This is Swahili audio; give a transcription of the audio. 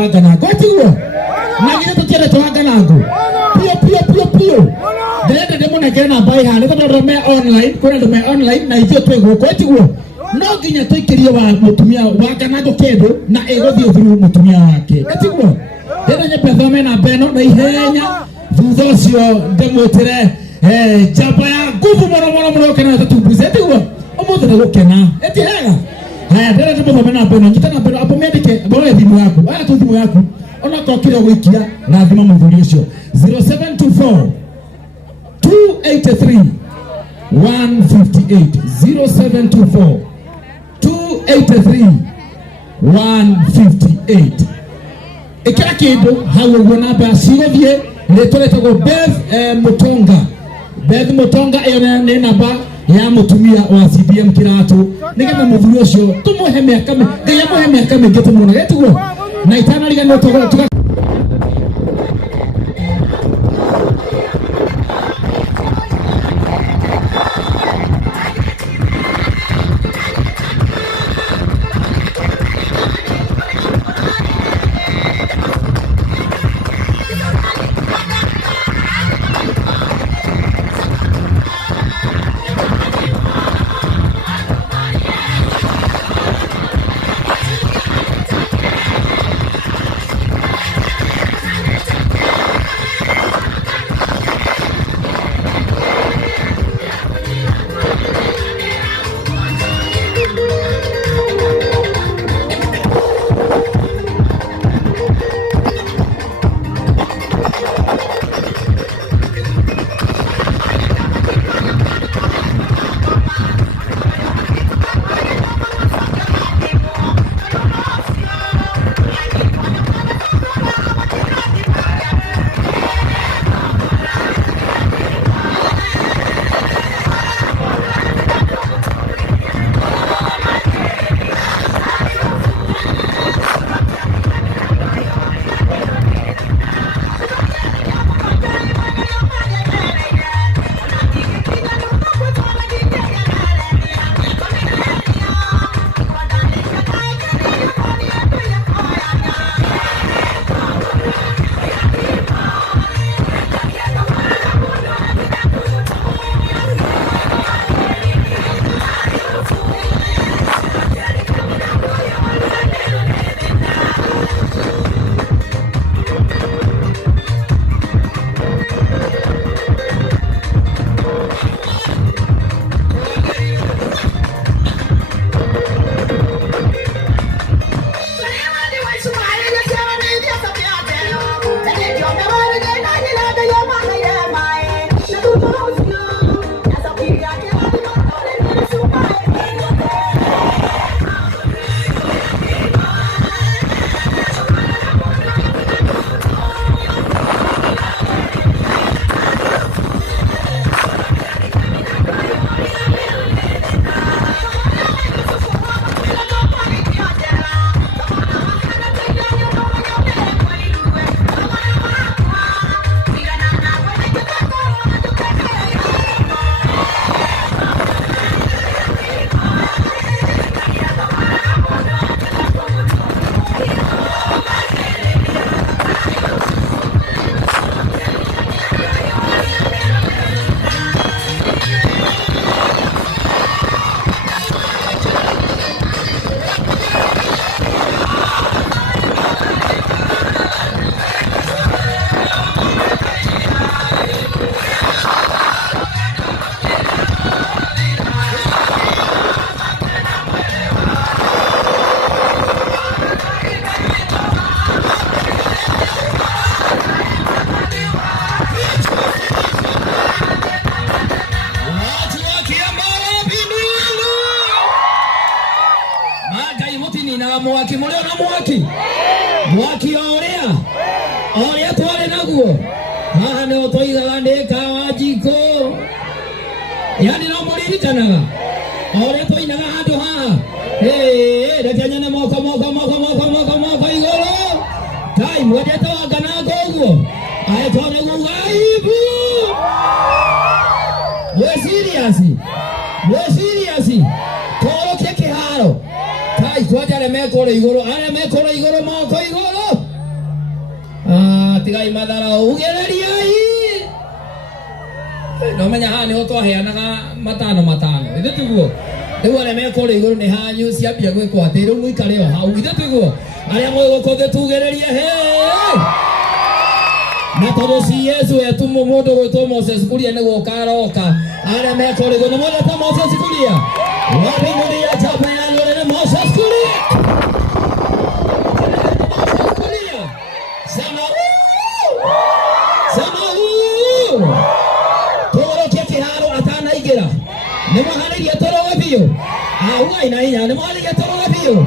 wanganangu atiguo nagire tutiende wanganangu pio ndende ndimunekere na mbai hane tondu me online kuna ndu me online na ithio twi guko atiguo no nginya tuikirie wa mutumia wanganangu kindu na iguthio through mutumia wake atiguo ndende nyepe thome na beno na ihenya thutha ucio ndemwitire chapa ya nguvu mono kana tatumbuze atiguo umuthi na gukena eti hega haya ndende ndimthome na beno nyitana beno apo medike bora thimu yako aya tu thimu yako ona ko kire gwikia na thima muthuri ucio 0724 283 158 0724 283 158 ikira kindu hau uguo namba ciguthie nituretagwo Beth Mutonga iyo ni namba ya mutumia wa CBM kiratu nigetha muthuri ucio tumuhe miaka mingi tumuna getugo na itanariga no tuga mwaki mulio na mwaki oria twari naguo haha ni otoigaga ndi kawa jiko yani no muririkanaga oria twainaga handu haha reke nyone moko iguru kai mwendete wanganangu uguo aitone gugaibu Mwesiriasi toroke kiharo kai twajare mekore iguru moko iguru tigai madara ugereriai no menya hani ho twaheanaga matano ithe tiguo riu are mekore iguru ni hanyu ciambia gwikwo ati riu muikare ho hau ithe tiguo aria mwigukothe tugererie na todo si Yesu etumo mundu gwitwo Moses kuria ni gukaroka aria mekore iguru mundu ta Moses kuria wapi muri ya chapa ya lore Moses kuria toroke kiharo atana igira ni mahariria toroga biu uga ina hinya ni mahariria toroga biu